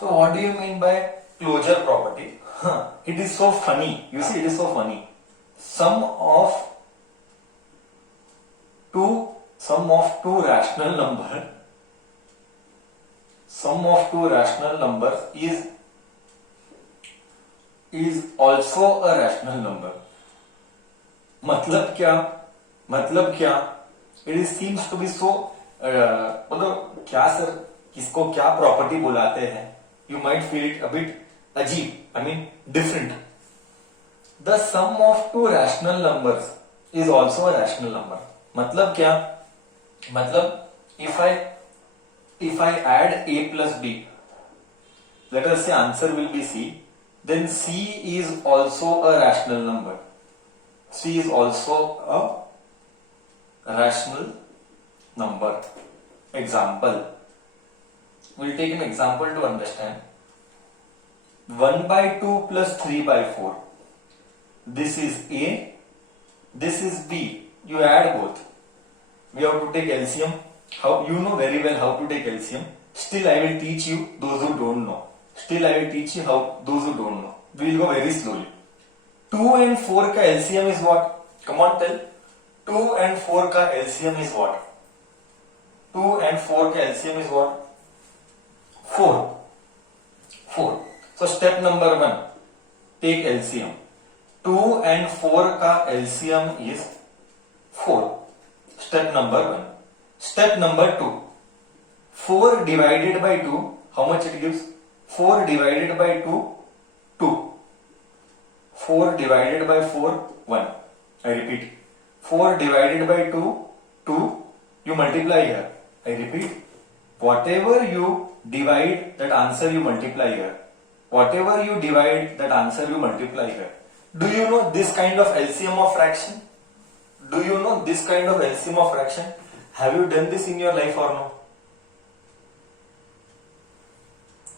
So what do you mean by closure property? It is so funny. You see, it is so funny. Sum of two rational numbers is also a rational number. मतलब क्या? It seems to be so मतलब क्या sir, किसको क्या property बुलाते हैं? You might feel it a bit अजीब, I mean different. The sum of two rational numbers is also a rational number. मतलब क्या? मतलब if I add a plus b, let us say answer will be c, then c is also a rational number. C is also a rational number. Example. We'll take an example to understand. 1 by 2 plus 3 by 4. This is A, this is B. You add both. We have to take LCM. How you know very well how to take LCM. Still I will teach you those who don't know. Those who don't know. We will go very slowly. 2 and 4 का LCM is what? Come on, tell. 2 and 4 का LCM is what? 2 and 4 का LCM is what? 4. So step number 1, take LCM. 2 and 4 का LCM is 4. Step number 1. Step number 2. 4 divided by 2, how much it gives? 4 divided by 2, 2. 4 divided by 4, 1. I repeat. 4 divided by 2, 2. You multiply here. I repeat. Whatever you divide, that answer you multiply here. Whatever you divide, that answer you multiply here. Do you know this kind of LCM of fraction? Have you done this in your life or no?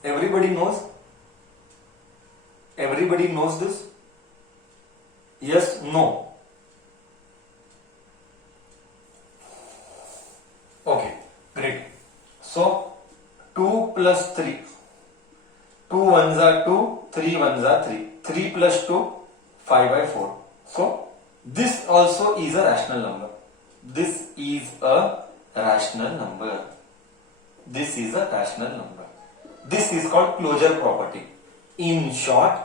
Everybody knows? Everybody knows this? Yes, no. Okay, great. So 2 plus 3. 2 ones are 2, 3 ones are 3. 3 plus 2, 5 by 4. So this also is a rational number. This is a rational number. This is called closure property. In short,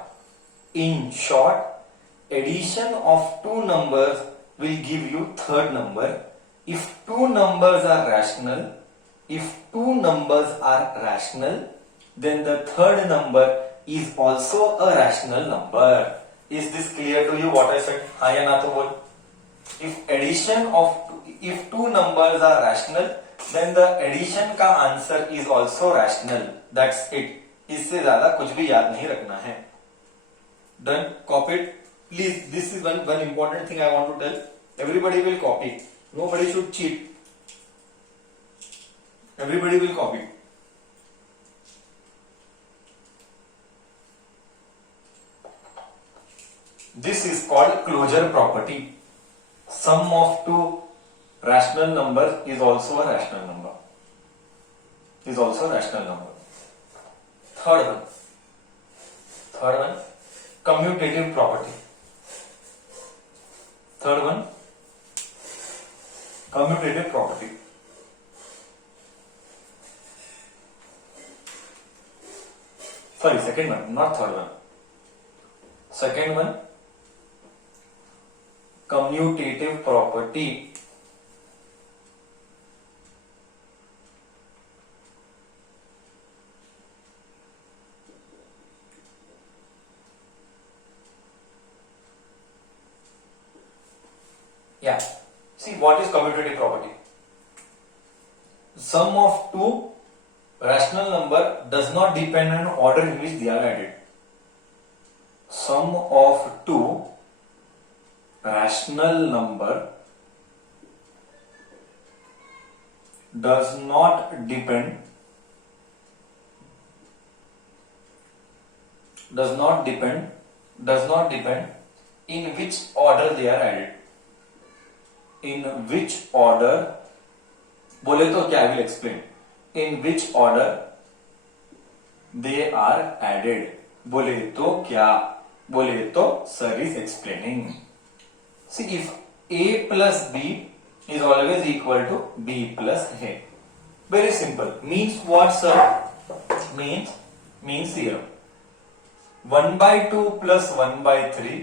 addition of two numbers will give you third number. If two numbers are rational, then the third number is also a rational number. Is this clear to you what I said? हाँ या ना तो बोल. If two numbers are rational, then the addition का answer is also rational. That's it. इससे ज्यादा कुछ भी याद नहीं रखना है. Done? Copy it. Please, this is one important thing I want to tell. Everybody will copy. Nobody should cheat. Everybody will copy. This is called closure property. Sum of two rational numbers is also a rational number. Third one, commutative property. Sorry, second one, not third one. Second one, commutative property. Yeah. See, what is commutative property? Sum of two rational number does not depend on order in which they are added. Sum of two rational number does not depend in which order they are added. In which order, बोले तो क्या, I will explain. In which order they are added. बोले तो क्या? बोले तो sir is explaining. See if a plus b is always equal to b plus a. Very simple. Means what, sir? Means here 1 by 2 plus 1 by 3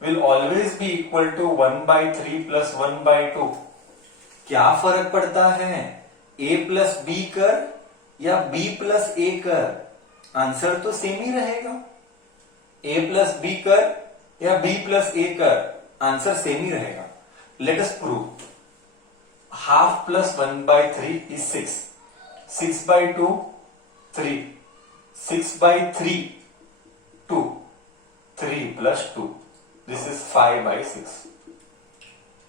will always be equal to 1 by 3 plus 1 by 2. क्या फर्क पड़ता है a plus b कर या b plus a कर? Answer तो same ही रहेगा. a plus b कर या b plus a कर, आंसर सेम ही रहेगा. Let us prove. Half plus 1 by 3 is 6. 6 by 2 3. 6 by 3 2. 3 plus 2. This is 5 by 6.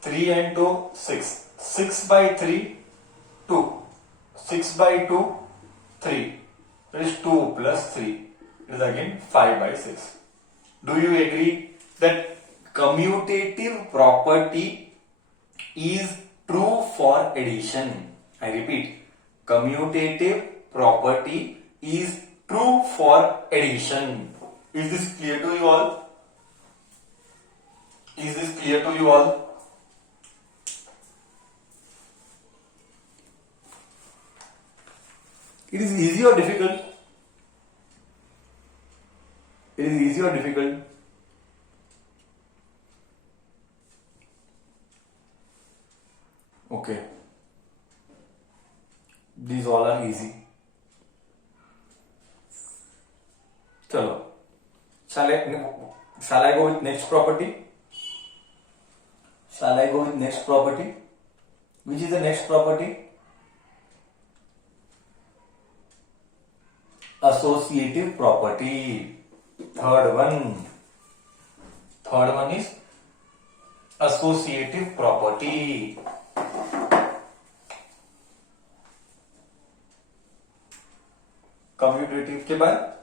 3 and 2 6. 6 by 3 2. 6 by 2 3. It is 2 plus 3. It is again 5 by 6. Do you agree that commutative property is true for addition? I repeat, commutative property is true for addition. Is this clear to you all? Is this clear to you all? It is easy or difficult? It is easy or difficult? Okay. These all are easy. Chalo. Shall I go with next property? Shall I go with next property? Which is the next property? Associative property. Third one is associative property. Commutative के बाद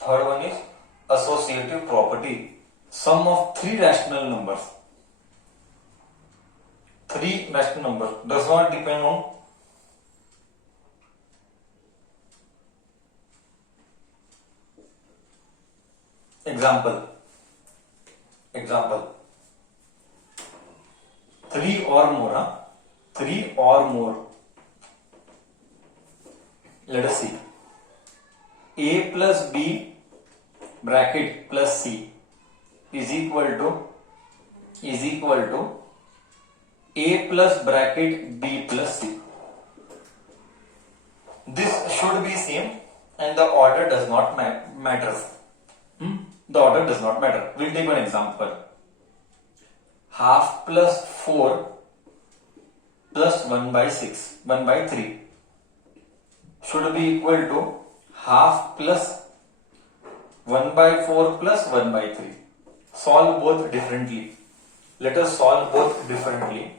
third one is associative property. Sum of three rational numbers. Three rational numbers does not depend on example. 3 or more. 3 or more. Let us see. A plus B bracket plus C is equal to A plus bracket B plus C. This should be same and the order does not matter. The order does not matter. We'll take one example. Half plus 4 plus 1 by 6, 1 by 3 should be equal to half plus 1 by 4 plus 1 by 3. Solve both differently. Let us solve both differently.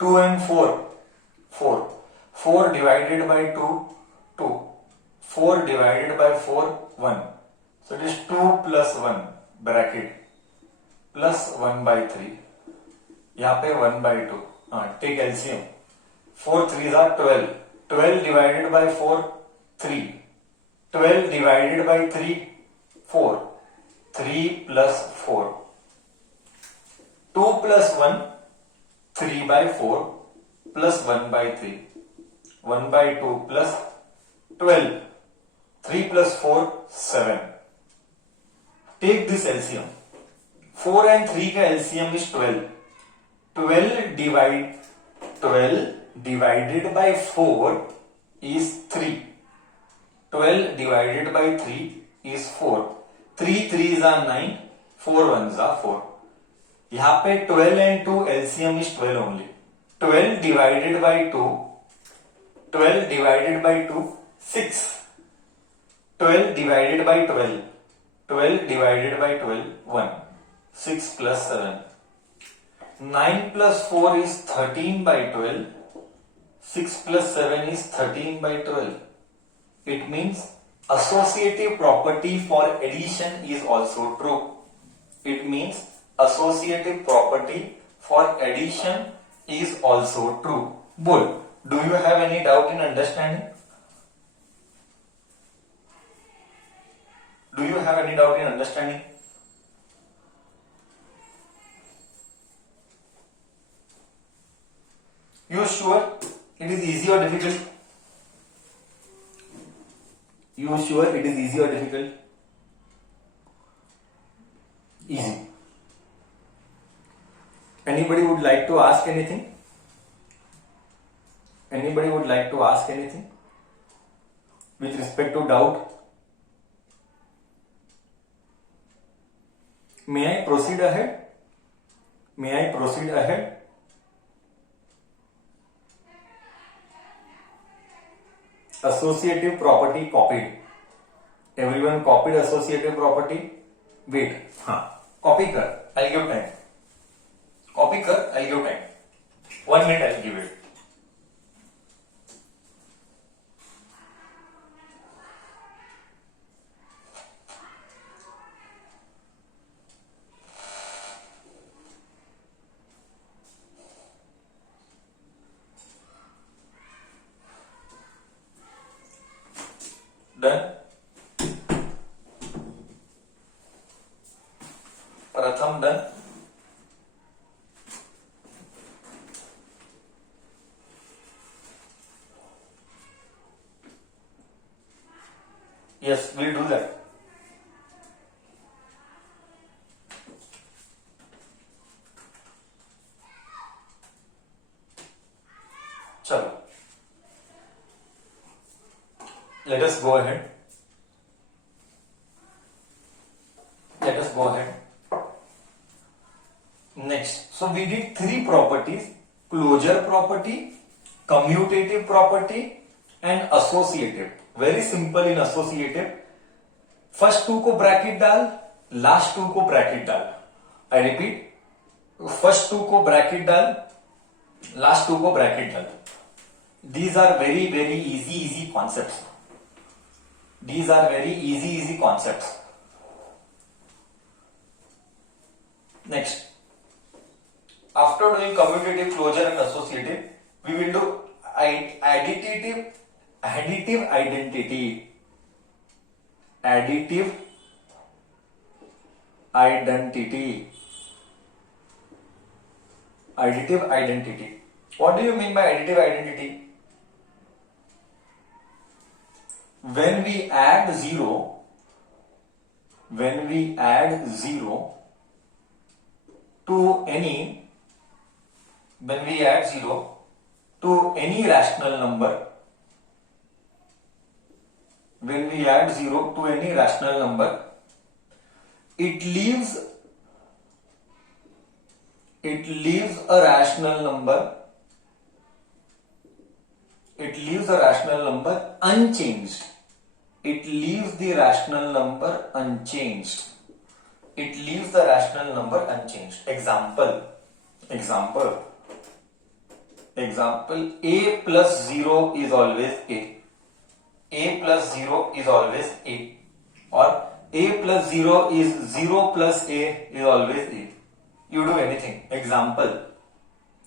2 and 4. 4 divided by 2, 2. 4 divided by 4, 1. So it is 2 plus 1 bracket plus 1 by 3. यहाँ पे 1 by 2. Take LCM. 4 3s are 12. 12 divided by 4, 3. 12 divided by 3, 4. 3 plus 4. 2 plus 1, 3 by 4 plus 1 by 3. 1 by 2 plus 12. 3 plus 4, 7. Take this LCM. 4 and 3 का LCM is 12. 12 divided by 4 is 3. 12 divided by 3 is 4. 3 3s are 9. 4 1s are 4. यहाँ पे 12 and 2 LCM is 12 only. 12 divided by 2, 6. 12 divided by 12, 12 divided by 12, 1. 6 plus 7. 9 plus 4 is 13 by 12. 6 plus 7 is 13 by 12. It means associative property for addition is also true. It means associative property for addition is also true. बोल Do you have any doubt in understanding? Do you have any doubt in understanding? You sure it is easy or difficult? You sure it is easy or difficult? Easy. Anybody would like to ask anything? Anybody would like to ask anything with respect to doubt? May I proceed ahead? May I proceed ahead? Associative property copied. Everyone copied associative property? Wait. Copy कर. I'll give time. Copy कर. I'll give time. 1 minute I'll give it. Done. प्रथम done. Yes, we'll do that. चलो, let us go ahead. Let us go ahead. Next, so we did 3 properties: closure property, commutative property, and associative. Very simple in associative. First 2 को bracket डाल, last 2 को bracket डाल. I repeat, first 2 को bracket डाल, last 2 को bracket डाल. These are very easy concepts. These are very easy concepts. Next, after doing commutative, closure and associative, we will do additive identity. Additive identity. Additive identity. What do you mean by additive identity? When we add 0 to any rational number, it leaves a rational number unchanged. It leaves the rational number unchanged. Example, a plus 0 is always a. A plus 0 is always a. Or a plus 0 is 0 plus a is always a. You do anything. Example,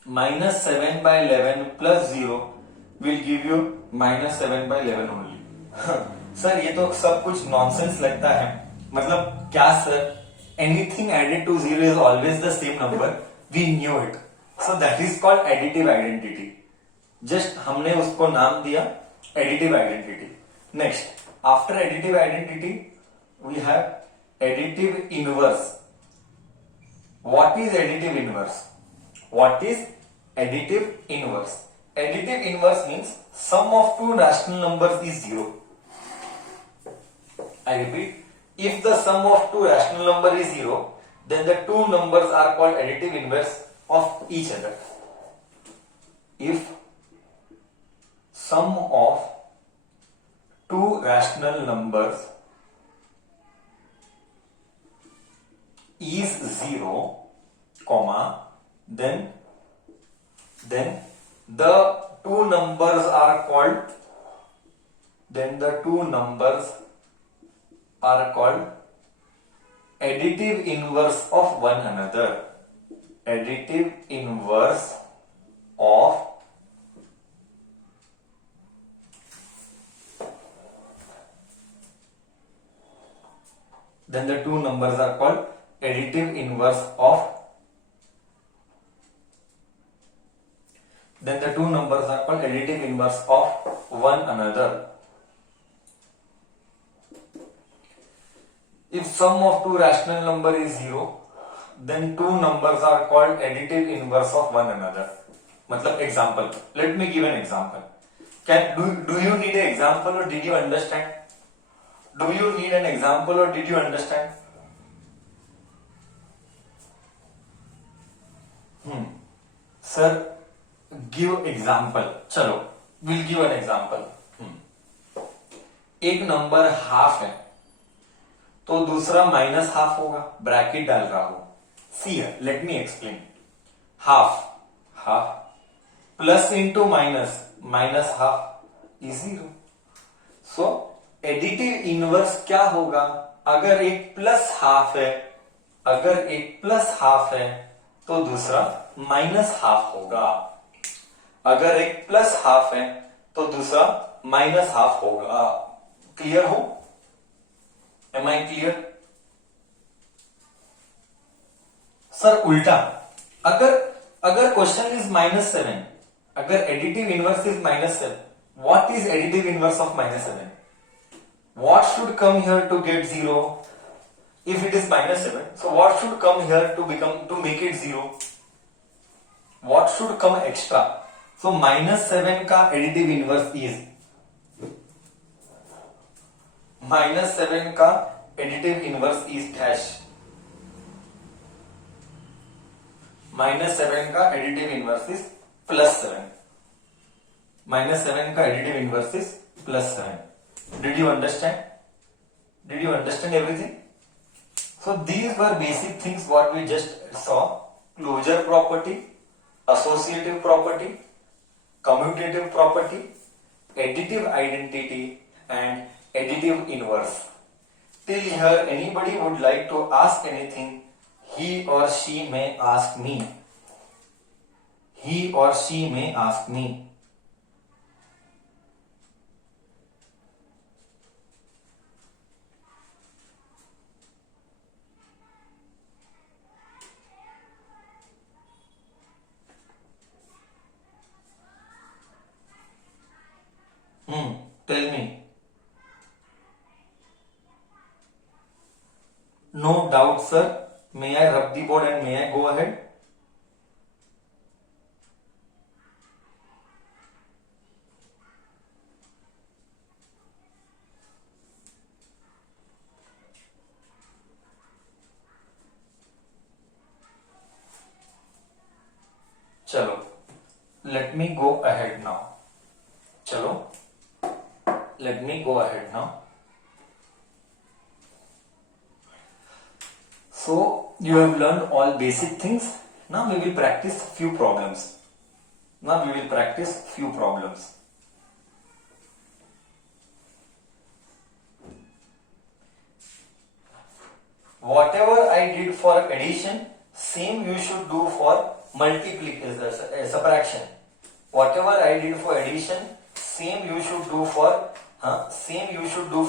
minus 7 by 11 plus 0 will give you minus 7 by 11 only. Sir ये तो सब कुछ nonsense लगता है. मतलब क्या sir? Anything added to 0 is always the same number. We knew it. So that is called additive identity. Just हमने उसको नाम दिया additive identity. Next, after additive identity, we have additive inverse. What is additive inverse? Additive inverse means sum of 2 rational numbers is 0. I repeat, if the sum of 2 rational number is 0, then the 2 numbers are called additive inverse of each other. If sum of 2 rational numbers is 0, then the two numbers are called additive inverse of one another. Additive inverse of then the two numbers are called additive inverse of one another. If sum of two rational number is 0, then two numbers are called additive inverse of one another. मतलब example, let me give an example. Do you need an example or did you understand? Do you need an example or did you understand? Sir, give example. चलो, we'll give an example. एक number half है तो दूसरा minus half होगा, bracket डाल रहा हूं. See let me explain. Half half plus into minus minus half is 0. So additive inverse क्या होगा? अगर एक प्लस हाफ है तो दूसरा माइनस हाफ होगा. अगर एक प्लस हाफ है तो दूसरा माइनस हाफ होगा. क्लियर हो? Am I clear? सर उल्टा, अगर क्वेश्चन इज -7, अगर additive inverse is -7, what is additive inverse of -7? What should come here to get 0? If it is -7, so what should come here to make it 0? What should come extra? So -7 का additive inverse is -7 का additive inverse is dash. -7 का additive inverse is +7. -7 का additive inverse is +7. Did you understand? Did you understand everything? So these were basic things what we just saw: closure property, associative property, commutative property, additive identity, and additive inverse. Till here, anybody would like to ask anything, he or she may ask me. He or she may ask me. Tell me. No doubt, sir. May I rub the board and may I go ahead? चलो, let me go ahead now. चलो, let me go ahead now. So you have learned all basic things. Now we will practice few problems. Whatever I did for addition, same you should do for subtraction. Whatever I did for addition, same you should do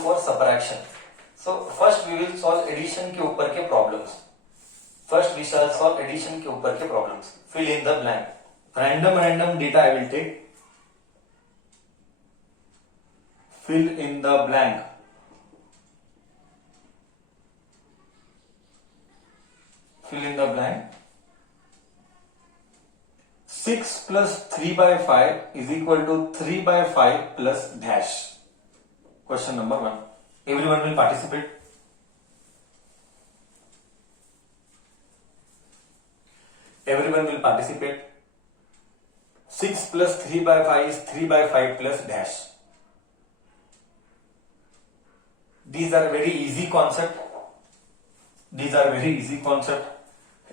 for subtraction. So first we will solve addition के ऊपर के problems. Fill in the blank. Random data I will take. Fill in the blank. Fill in the blank. 6 plus 3 by 5 is equal to 3 by 5 plus dash. Question number 1. Everyone will participate. Everyone will participate. 6 plus 3 by 5 is 3 by 5 plus dash. These are very easy concept.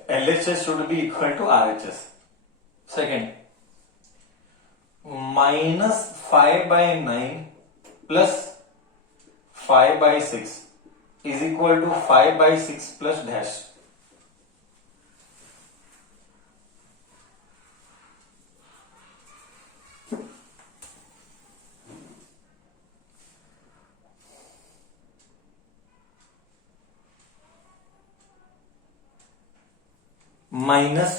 LHS should be equal to RHS. Second, minus 5 by 9 plus 5 by 6 is equal to 5 by 6 plus dash. minus,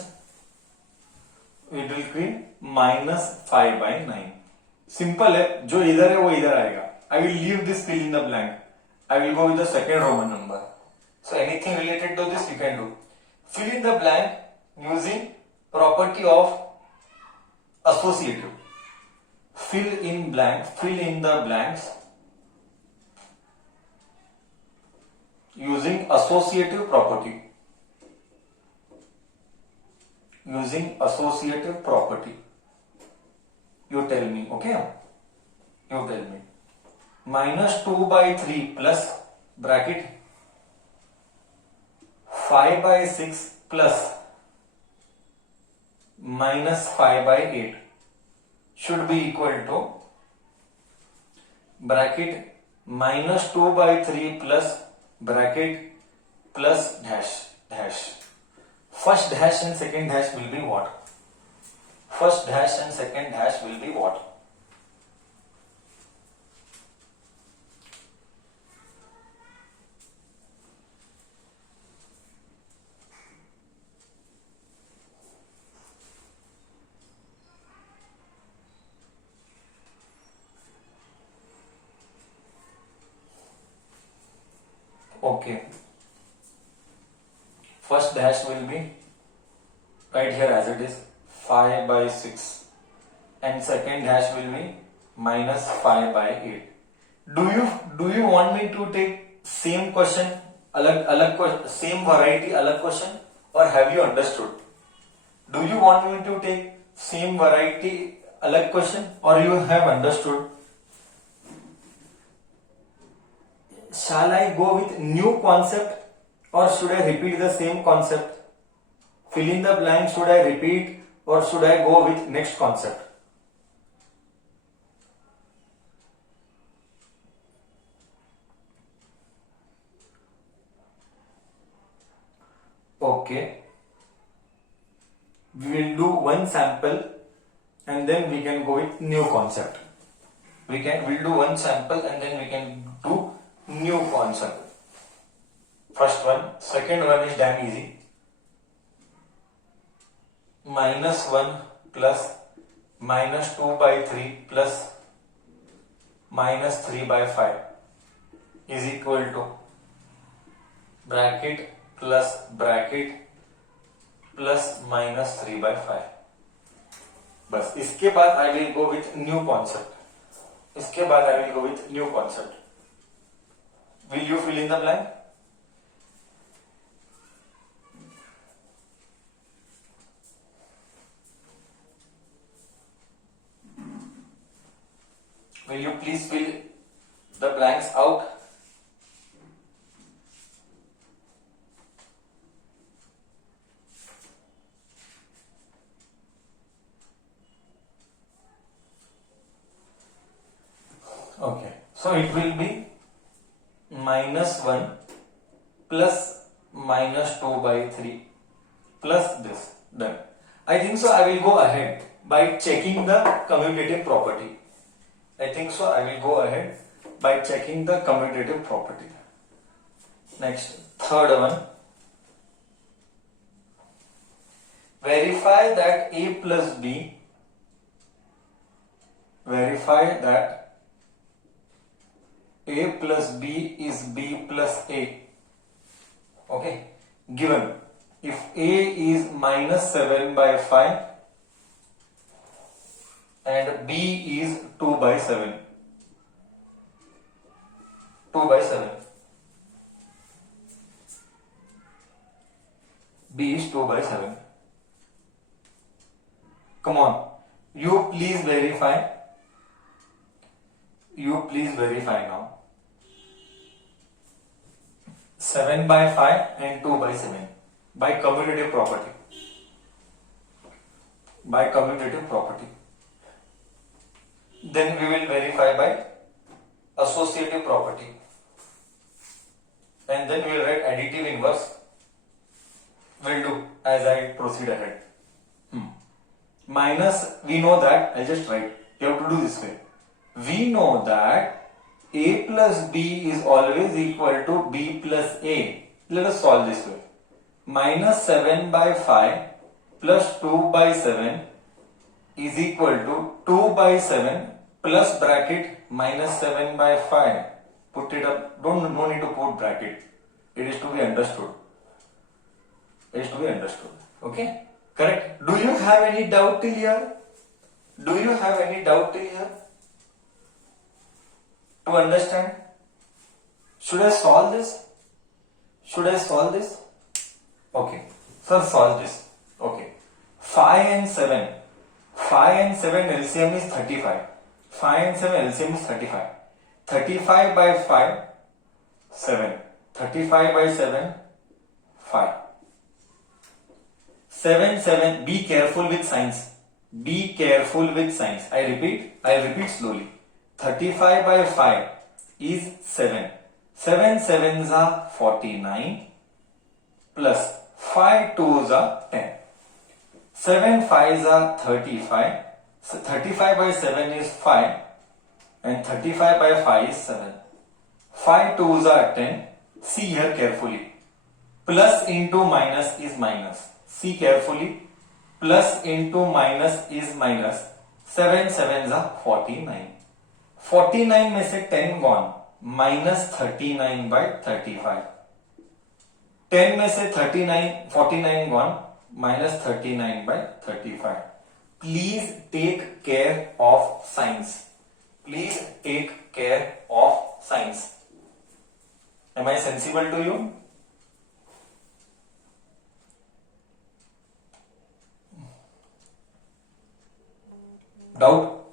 it will create minus 5/9. Simple है, जो इधर है वो इधर आएगा. I will leave this fill in the blank. I will go with the second Roman number. So anything related to this you can do. Fill in the blank using property of associative. Fill in the blanks using associative property. Using associative property. You tell me, okay? You tell me. Minus 2/3 plus bracket 5/6 plus minus 5/8 should be equal to bracket minus 2/3 plus bracket plus dash. First dash and second dash will be what? First dash and second dash will be what? Okay. First dash will be right here as it is 5/6 and second dash will be minus 5/8. Do you want me to take same question alag same variety alag question, or have you understood? Do you want me to take same variety alag question, or you have understood? Shall I go with new concept, or should I repeat the same concept? Fill in the blank, should I repeat or should I go with next concept? Okay. We will do one sample and then we can go with new concept. We'll do one sample and then we can do new concept. First one, second one is damn easy. Minus 1 plus minus 2/3 plus minus 3/5 is equal to bracket plus bracket plus minus 3/5. बस इसके बाद I will go with new concept. इसके बाद I will go with new concept. Will you fill in the blank? Will you please fill the blanks out? Okay, so it will be minus 1 plus minus 2/3 plus this. Done. I think so I will go ahead by checking the commutative property. I will go ahead by checking the commutative property. Next, third one. Verify that A plus B. Verify that A plus B is B plus A. Okay. Given if A is minus 7/5 and B is 2/7. 2/7. B is 2/7. Come on. You please verify. You please verify now. 7/5 and 2/7 by commutative property. By commutative property. Then we will verify by associative property. And then we will write additive inverse. Will do as I proceed ahead. Minus, we know that, I'll just write. You have to do this way. We know that A plus B is always equal to B plus A. Let us solve this way. minus 7 by 5 plus 2 by 7 is equal to 2 by 7 plus bracket minus 7 by 5. Put it up. No need to put bracket. It is to be understood. It is to be understood. Okay? Correct. Do you have any doubt till here? Do you have any doubt till here? To understand? Should I solve this? Should I solve this? Okay. Sir, solve this. Okay. 5 and 7. 5 and 7 LCM is 35. 5 and 7 LCM is 35. 35 by 5, 7. 35 by 7, 5. 7, 7. Be careful with signs. Be careful with signs. I repeat slowly. 35 by 5 is 7. 7 sevens are 49 plus 5 twos are 10. 7 fives are 35. So 35 by 7 is 5 and 35 by 5 is 7. 5 twos are 10. See here carefully. Plus into minus is minus. See carefully. Plus into minus is minus. 7 sevens are 49. 49 में से 10 gone. Minus 39 by 35. 10 में से 49 gone. Minus 39 by 35. Please take care of signs. Please take care of signs. Am I sensible to you? Doubt?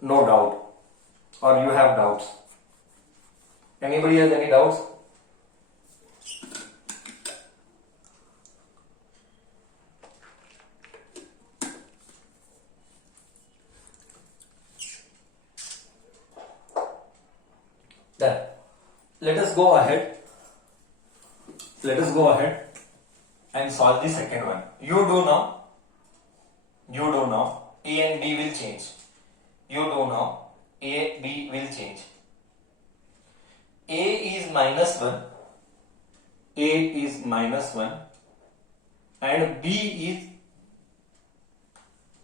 No doubt. Or you have doubts? Anybody has any doubts? Then let us go ahead. Let us go ahead and solve the second one. You do now. A and B will change. You do now. A, B will change. A is minus 1. A is minus 1. And B is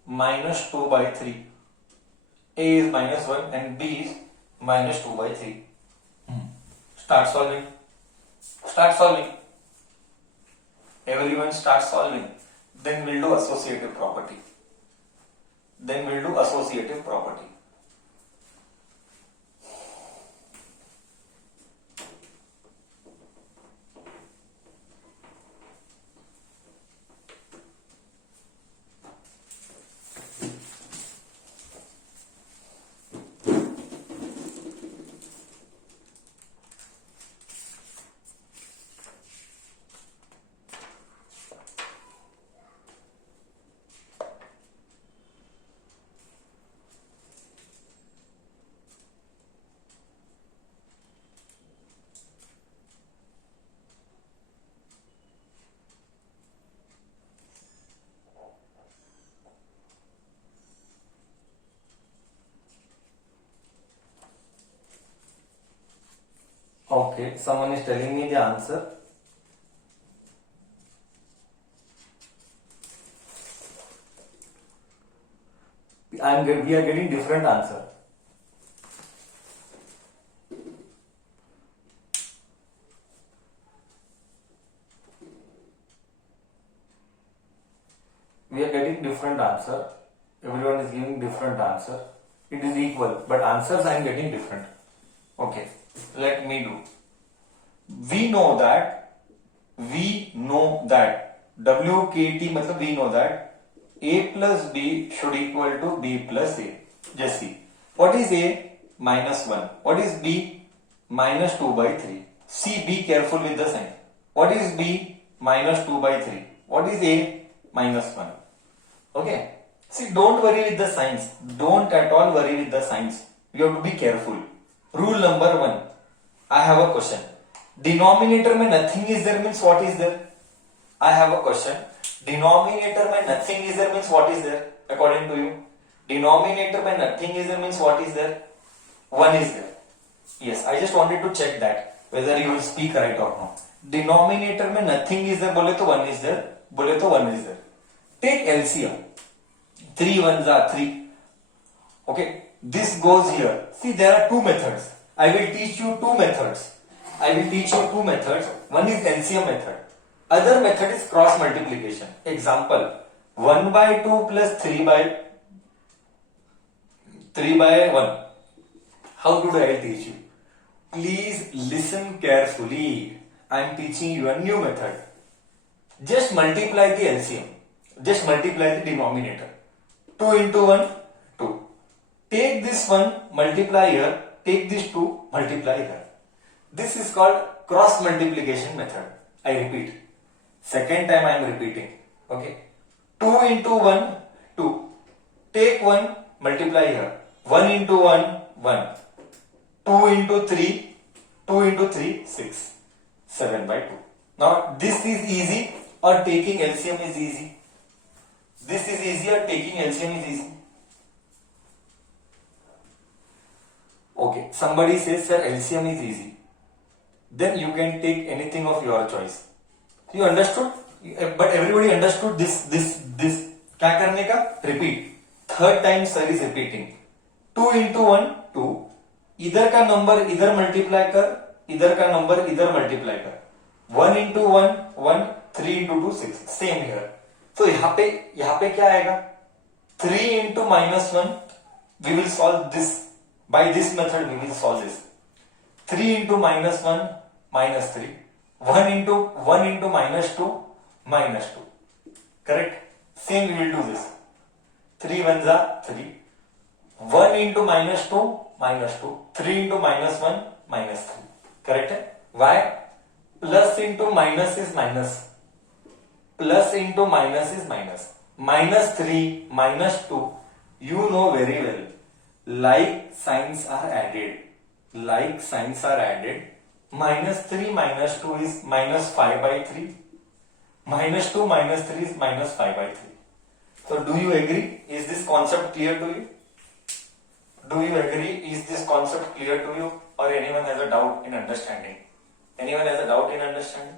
minus 2 by 3. A is minus 1 and B is minus 2 by 3. Start solving. Start solving. Everyone start solving. Then we'll do associative property. Okay, someone is telling me the answer. We are getting different answer. We are getting different answer. Everyone is giving different answer. It is equal, but answers I am getting different. Okay, let me do. We know that WKT मतलब we know that A plus B should equal to B plus A. Just see. What is A? Minus 1. What is B? Minus 2 by 3. See, be careful with the sign. What is B? Minus 2 by 3. What is A? Minus 1. Okay. See, don't worry with the signs. Don't at all worry with the signs. You have to be careful. Rule number 1. I have a question. Denominator में nothing is there means what is there? I have a question. Denominator में nothing is there means what is there? According to you. Denominator में nothing is there means what is there? 1 is there. Yes, I just wanted to check that whether you will speak right or not. Denominator में nothing is there बोले तो 1 is there, बोले तो 1 is there. Take LCM. 3 ones are 3. Okay, this goes here. See, there are two methods. I will teach you two methods. One is LCM method. Other method is cross multiplication. Example: 1 by 2 plus 3 by 1. How do I teach you? Please listen carefully. I am teaching you a new method. Just multiply the LCM. Just multiply the denominator. 2 into 1, 2. Take this one, multiply here. Take this 2, multiply here. This is called cross multiplication method. I repeat. Second time I am repeating. Okay. 2 into 1, 2. Take 1, multiply here. 1 into 1, 1. 2 into 3, 2 into 3, 6. 7 by 2. Now this is easy or taking LCM is easy? This is easy or taking LCM is easy? Okay, somebody says sir LCM is easy. Then you can take anything of your choice. You understood? But everybody understood this. क्या करने का? Repeat. Third time sir is repeating. 2 into 1, 2. इधर का number इधर multiply कर, इधर का number इधर मल्टीप्लाई कर. 1 into 1, 1. 3 into 2, 6. Same here. So यहाँ पे क्या आएगा? 3 into -1. We will solve this. By this method we will solve this. 3 into -1, -3. 1 into -2, -2. Correct? Same we will do this. 3 ones are 3. 1 into -2, -2. 3 into -1, -3. Correct? Why? Plus into minus is minus. Plus into minus is minus. -3, -2. You know very well. Like signs are added. -3, -2 is -5 by 3. -2, -3 is -5 by 3. So do you agree? Is this concept clear to you? Do you agree? Is this concept clear to you? Or anyone has a doubt in understanding? Anyone has a doubt in understanding?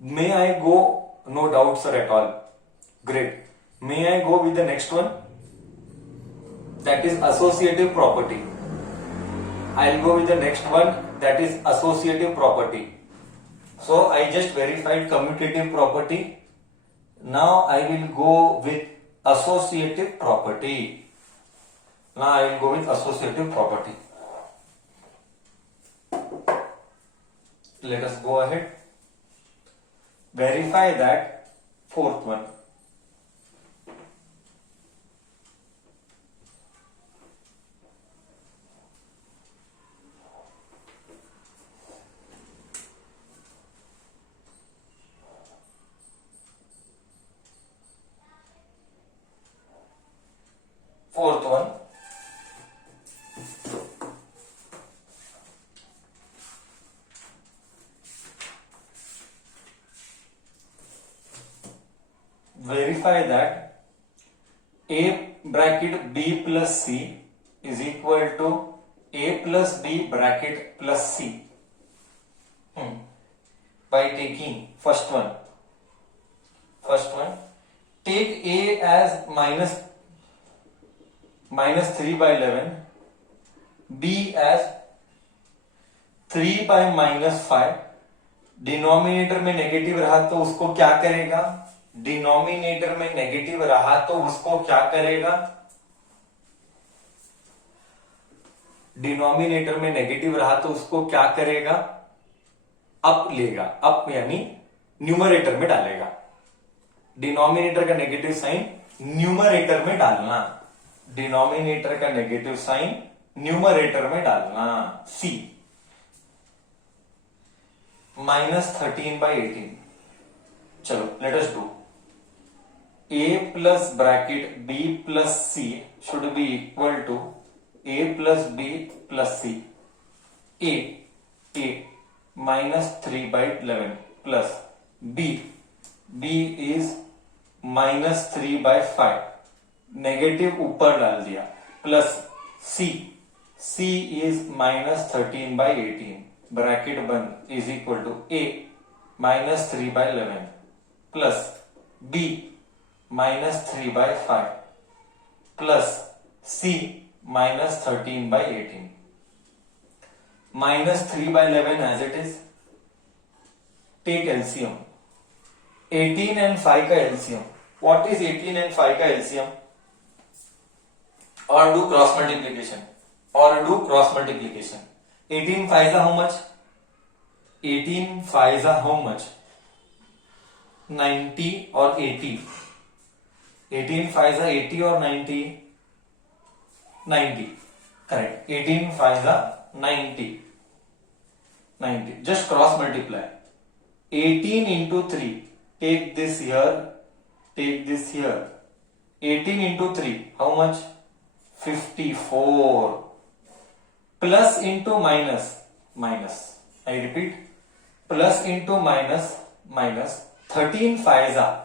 May I go? No doubt, sir, at all. Great. May I go with the next one? That is associative property. I'll go with the next one. That is associative property. So I just verified commutative property. Now I will go with associative property. Now I will go with associative property. Let us go ahead. Verify that fourth one. Fourth one. Verify that a bracket b plus c is equal to a plus b bracket plus c. By taking first one, take a as minus 3 by 11, b as 3 by -5. Denominator में negative रहा तो उसको क्या करेगा? Denominator में negative रहा तो उसको क्या करेगा? डिनोमिनेटर में नेगेटिव रहा तो उसको क्या करेगा? अप लेगा. अप यानी न्यूमरेटर में डालेगा. डिनोमिनेटर का नेगेटिव साइन न्यूमरेटर में डालना. डिनोमिनेटर का नेगेटिव साइन न्यूमरेटर में डालना. सी -13 by 18. चलो let us do. a plus bracket b plus c should be equal to a plus b plus c. a -3 by 11 plus b is -3 by 5. Negative ऊपर डाल दिया. plus C is minus 13 by 18 bracket बंद is equal to A minus 3 by 11 plus B minus 3 by 5 plus C minus 13 by 18. Minus 3 by 11 as it is. Take LCM. 18 and 5 का LCM. What is 18 and 5 का LCM? Or do cross multiplication. 18 5 how much? 18 5 how much? 90 or 80. 18 5 80 or 90? 90. Correct. 18 5 90. 90. Just cross multiply. 18 into 3. Take this here. Take this here. 18 into 3. How much? 54. Plus into minus. Minus. I repeat. Plus into minus. Minus. 13 5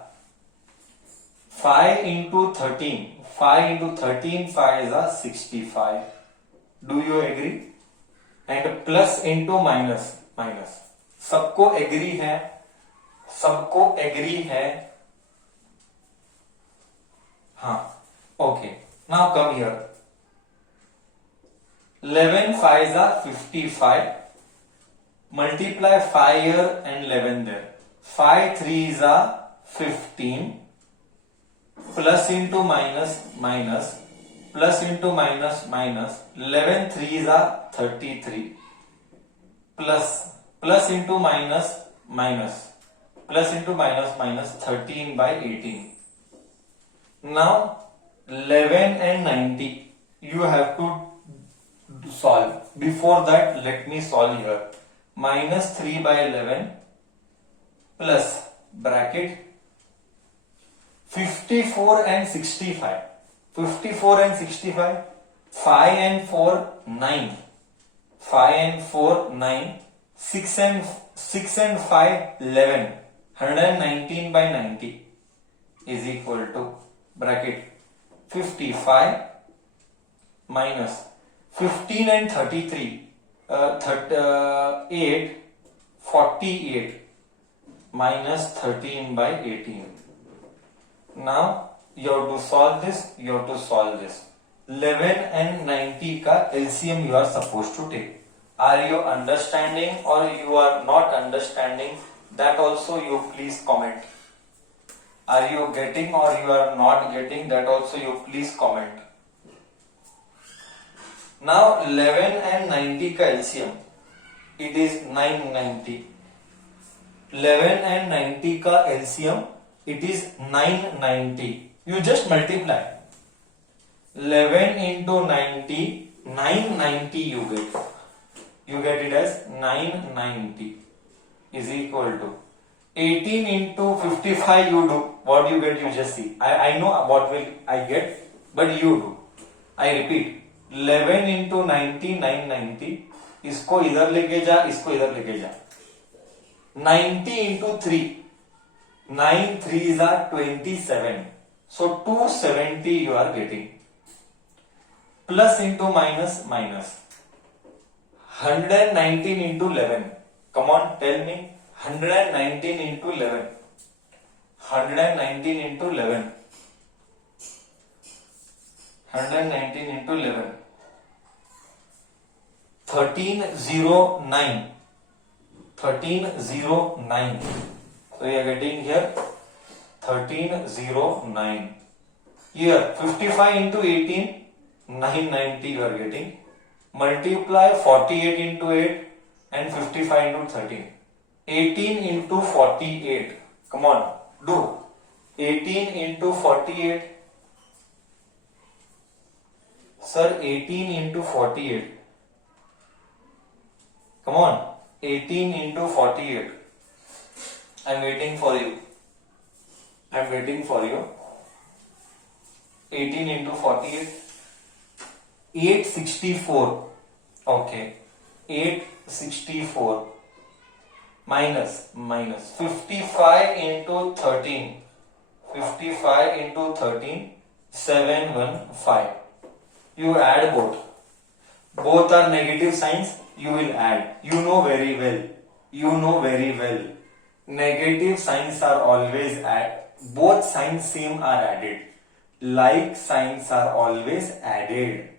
5 into 13. 5 into 13 5 is 65. Do you agree? And plus into minus. Minus. सबको agree है? सबको agree है? हाँ. Okay. Now come here. 11 5s are 55. Multiply 5 here and 11 there. 5 3s are 15. Plus into minus minus. Plus into minus minus. 11 3s are 33. Plus into minus minus. Plus into minus minus 13 by 18. Now 11 and 90 you have to solve. Before that let me solve here. Minus 3 by 11 plus bracket 54 and 65. 54 and 65. 5 and 4 9. 5 and 4 9. 6 and 5 11. 119 by 90 is equal to bracket 55 minus 15 and 33 8 48 minus 13 by 18. Now you have to solve this. You have to solve this. 11 and 90 का LCM you are supposed to take. Are you understanding or you are not understanding? That also you please comment. Are you getting or you are not getting? That also you please comment. Now 11 and 90 का LCM it is 990. 11 and 90 का LCM it is 990. You just multiply. 11 into 90 990 you get. You get it as 990 is equal to 18 into 55 you do. What you get you just see. I know what will I get but you do. I repeat 11 into 90 990. इसको इधर लेके जा, इसको इधर लेके जा. 90 into 3 9 3s are 27. So 270 you are getting. Plus into minus minus. 119 into 11. Come on, tell me. 119 into 11. 119 into 11. 119 into 11. 1309. 1309. So you are getting here 1309. Here 55 into 18 990 you are getting. Multiply 48 into 8 and 55 into 13. 18 into 48. Come on, do. 18 into 48. Sir, 18 into 48. Come on, 18 into 48. I'm waiting for you. I'm waiting for you. 18 into 48. 864. Okay. 864 minus 55 into 13. 55 into 13 715. you add both. Both are negative signs, you will add. You know very well. You know very well. Negative signs are always add. Both signs same are added. Like signs are always added.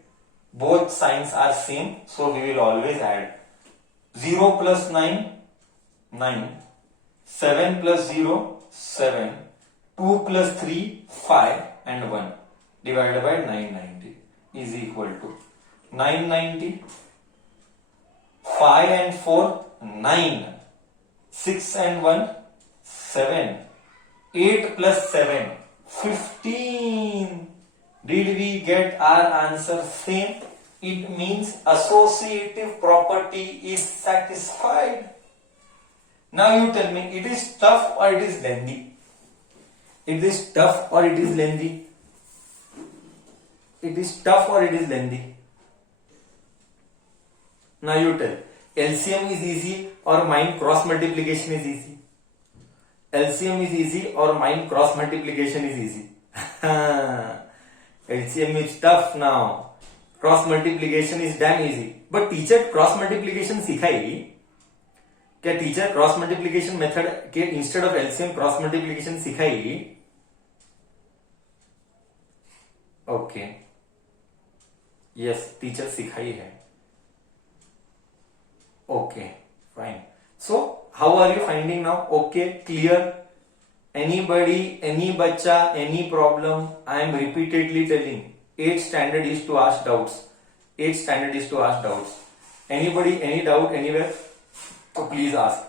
Both signs are same, so we will always add. 0 plus 9, 9. 7 plus 0, 7. 2 plus 3, 5 and 1 divided by 990 is equal to 990. 5 and 4, 9. 6 and 1, 7. 8 plus 7, 15. Did we get our answer same? It means associative property is satisfied. Now you tell me, it is tough or it is lengthy? It is tough or it is lengthy? It is tough or it is lengthy? Now you tell. LCM is easy or mind cross multiplication is easy? LCM is easy or mind cross multiplication is easy? LCM is tough now. Cross multiplication is damn easy. But teacher cross multiplication सिखाएगी क्या? Teacher cross multiplication method के instead of LCM cross multiplication सिखाएगी? Okay, yes, teacher सिखाई है. Okay, fine. So how are you finding now? Okay, clear? Anybody, any bacha, any problem? I am repeatedly telling. 8th standard is to ask doubts. 8th standard is to ask doubts. Anybody, any doubt anywhere? So please ask.